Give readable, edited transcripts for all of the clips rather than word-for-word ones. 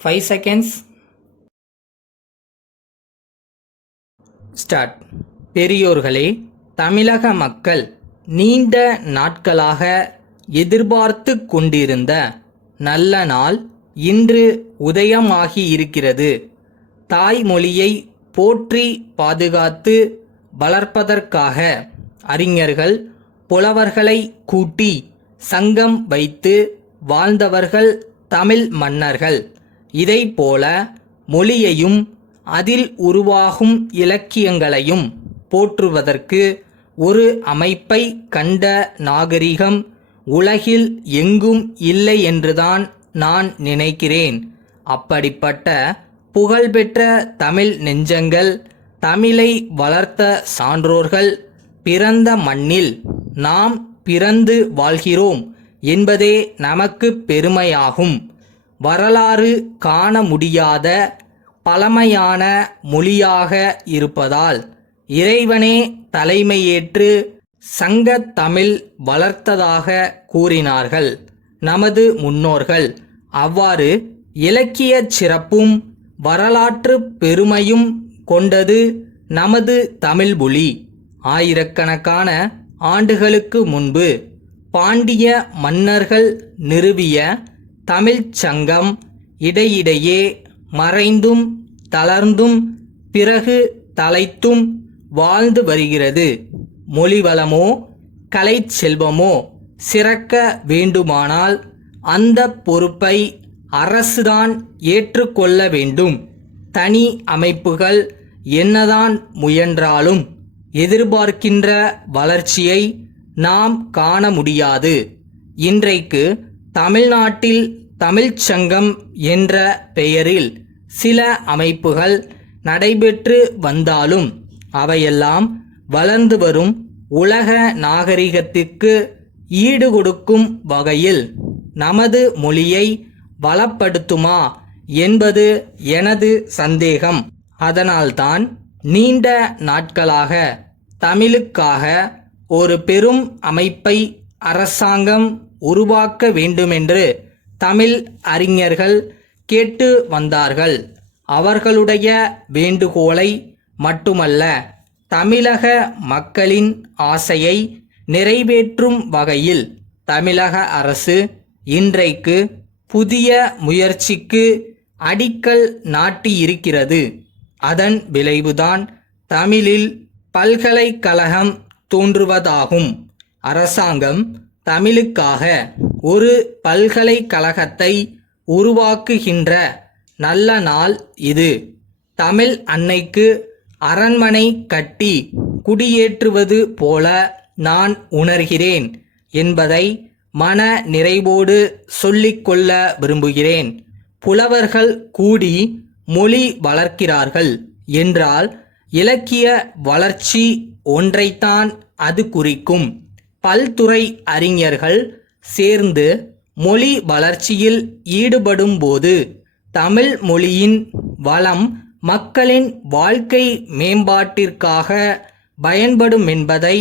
5 seconds. Start. பெரியோர்களே, தமிழக மக்கள் நீண்ட நாட்களாக எதிர்பார்த்து கொண்டிருந்த நல்ல நாள் இன்று உதயமாகியிருக்கிறது. தாய்மொழியை போற்றி பாதுகாத்து வளர்ப்பதற்காக அறிஞர்கள் புலவர்களை கூட்டி சங்கம் வைத்து வாழ்ந்தவர்கள் தமிழ் மன்னர்கள். இதைப்போல மொழியையும் அதில் உருவாகும் இலக்கியங்களையும் போற்றுவதற்கு ஒரு அமைப்பை கண்ட நாகரிகம் உலகில் எங்கும் இல்லை என்றுதான் நான் நினைக்கிறேன். அப்படிப்பட்ட புகழ்பெற்ற தமிழ் நெஞ்சங்கள், தமிழை வளர்த்த சான்றோர்கள் பிறந்த மண்ணில் நாம் பிறந்து வாழ்கிறோம் என்பதே நமக்கு பெருமையாகும். வரலாறு காண முடியாத பழமையான மொழியாக இருப்பதால் இறைவனே தலைமையேற்று சங்கத் தமிழ் வளர்த்ததாக கூறினார்கள் நமது முன்னோர்கள். அவ்வாறு இலக்கிய சிறப்பும் வரலாற்று பெருமையும் கொண்டது நமது தமிழ் மொழி. ஆயிரக்கணக்கான ஆண்டுகளுக்கு முன்பு பாண்டிய மன்னர்கள் நிறுவிய தமிழ்ச் சங்கம் இடையிடையே மறைந்தும் தளர்ந்தும் பிறகு தலைத்தும் வாழ்ந்து வருகிறது. மொழி வளமோ கலைச் செல்வமோ சிறக்க வேண்டுமானால் அந்த பொறுப்பை அரசுதான் ஏற்றுக்கொள்ள வேண்டும். தனி அமைப்புகள் என்னதான் முயன்றாலும் எதிர்பார்க்கின்ற வளர்ச்சியை நாம் காண முடியாது. இன்றைக்கு தமிழ்நாட்டில் தமிழ்ச் சங்கம் என்ற பெயரில் சில அமைப்புகள் நடைபெற்று வந்தாலும் அவையெல்லாம் வளர்ந்து வரும் உலக நாகரிகத்திற்கு ஈடுகொடுக்கும் வகையில் நமது மொழியை வளப்படுத்துமா என்பது எனது சந்தேகம். அதனால்தான் நீண்ட நாட்களாக தமிழுக்காக ஒரு பெரும் அமைப்பை அரசாங்கம் உருவாக்க வேண்டுமென்று தமிழ் அறிஞர்கள் கேட்டு வந்தார்கள். அவர்களுடைய வேண்டுகோளை மட்டுமல்ல, தமிழக மக்களின் ஆசையை நிறைவேற்றும் வகையில் தமிழக அரசு இன்றைக்கு புதிய முயற்சிக்கு அடிக்கல் நாட்டியிருக்கிறது. அதன் விளைவுதான் தமிழில் பல்கலைக்கழகம் தோன்றுவதாகும். அரசாங்கம் தமிழுக்காக ஒரு பல்கலைக்கழகத்தை உருவாக்குகின்ற நல்ல நாள் இது. தமிழ் அன்னைக்கு அரண்மனை கட்டி குடியேற்றுவது போல நான் உணர்கிறேன் என்பதை மன நிறைவோடு சொல்லிக்கொள்ள விரும்புகிறேன். புலவர்கள் கூடி மொழி வளர்க்கிறார்கள் என்றால் இலக்கிய வளர்ச்சி ஒன்றைத்தான் அது குறிக்கும். பல்துறை அறிஞர்கள் சேர்ந்து மொழி வளர்ச்சியில் ஈடுபடும்போது தமிழ் மொழியின் வளம் மக்களின் வாழ்க்கை மேம்பாட்டிற்காக பயன்படும் என்பதை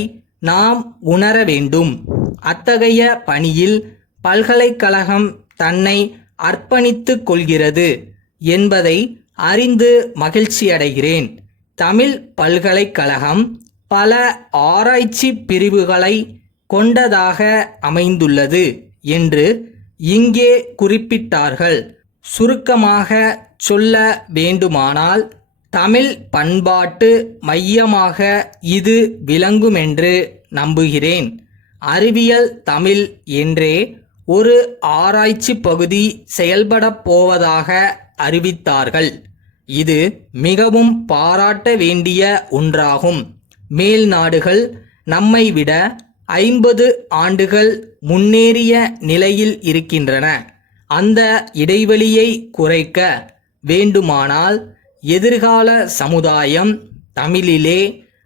நாம் உணர வேண்டும். அத்தகைய பணியில் பல்கலைக்கழகம் தன்னை அர்ப்பணித்துக் கொள்கிறது என்பதை அறிந்து மகிழ்ச்சியடைகிறேன். தமிழ் பல்கலைக்கழகம் பல ஆராய்ச்சி பிரிவுகளை கொண்டதாக அமைந்துள்ளது என்று இங்கே குறிப்பிட்டார்கள். சுருக்கமாக சொல்ல வேண்டுமானால் தமிழ் பண்பாட்டு மையமாக இது விளங்குமென்று நம்புகிறேன். அறிவியல் தமிழ் என்றே ஒரு ஆராய்ச்சி பகுதி செயல்படப் போவதாக அறிவித்தார்கள். இது மிகவும் பாராட்ட வேண்டிய ஒன்றாகும். மேல் நாடுகள் நம்மை விட 50 ஆண்டுகள் முன்னேறிய நிலையில் இருக்கின்றன. அந்த இடைவெளியை குறைக்க வேண்டுமானால் எதிர்கால சமுதாயம் தமிழிலே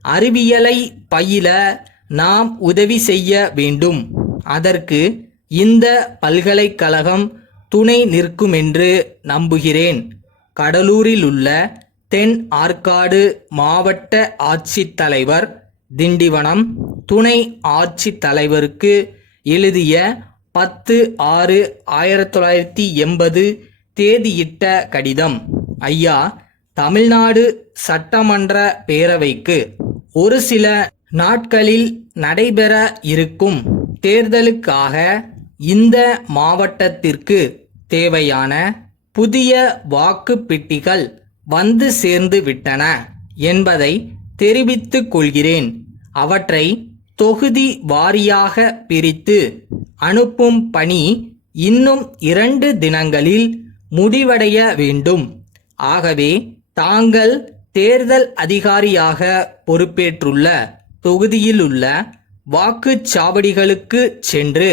அறிவியலை பயில நாம் உதவி செய்ய வேண்டும். அதற்கு இந்த பல்கலைக்கழகம் துணை நிற்குமென்று நம்புகிறேன். கடலூரிலுள்ள தென் ஆற்காடு மாவட்ட ஆட்சித்தலைவர், திண்டிவனம் துணை ஆட்சித்தலைவருக்கு எழுதிய 10/6/1980 தேதியிட்ட கடிதம். ஐயா, தமிழ்நாடு சட்டமன்ற பேரவைக்கு ஒரு சில நாட்களில் நடைபெற இருக்கும் தேர்தலுக்காக இந்த மாவட்டத்திற்கு தேவையான புதிய வாக்கு பெட்டிகள் வந்து சேர்ந்து விட்டன என்பதை தெரிவித்துக் கொள்கிறேன். அவற்றை தொகுதி வாரியாக பிரித்து அனுப்பும் பணி இன்னும் 2 தினங்களில் முடிவடைய வேண்டும். ஆகவே தாங்கள் தேர்தல் அதிகாரியாக பொறுப்பேற்றுள்ள தொகுதியிலுள்ள வாக்குச்சாவடிகளுக்கு சென்று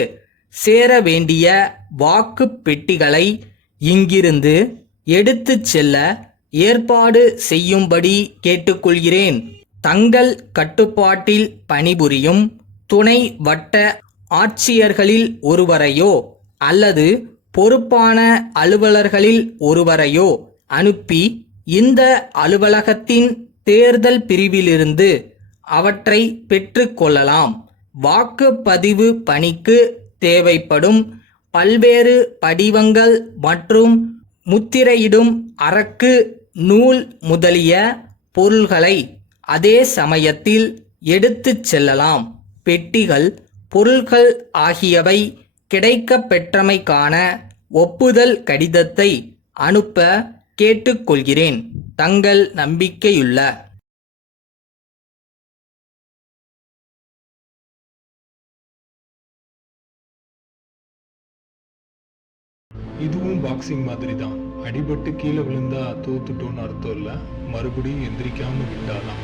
சேர வேண்டிய வாக்கு பெட்டிகளை இங்கிருந்து எடுத்துச் செல்ல ஏற்பாடு செய்யும்படி கேட்டுக்கொள்கிறேன். தங்கள் கட்டுப்பாட்டில் பணிபுரியும் துணை வட்ட ஆட்சியர்களில் ஒருவரையோ அல்லது பொறுப்பான அலுவலர்களில் ஒருவரையோ அனுப்பி இந்த அலுவலகத்தின் தேர்தல் பிரிவிலிருந்து அவற்றை பெற்றுக்கொள்ளலாம். வாக்குப்பதிவு பணிக்கு தேவைப்படும் பல்வேறு படிவங்கள் மற்றும் முத்திரையிடும் அரக்கு, நூல் முதலிய பொருள்களை அதே சமயத்தில் எடுத்துச் செல்லலாம். பெட்டிகள், பொருள்கள் ஆகியவை கிடைக்கப் பெற்றமைக்கான ஒப்புதல் கடிதத்தை அனுப்ப கேட்டுக்கொள்கிறேன். தங்கள் நம்பிக்கையுள்ள இதுவும் பாக்ஸிங் மாதிரி தான். அடிபட்டு கீழே விழுந்தா தோத்துட்டோன்னு அர்த்தம் இல்லை, மறுபடியும் எந்திரிக்காம விட்டாதான்.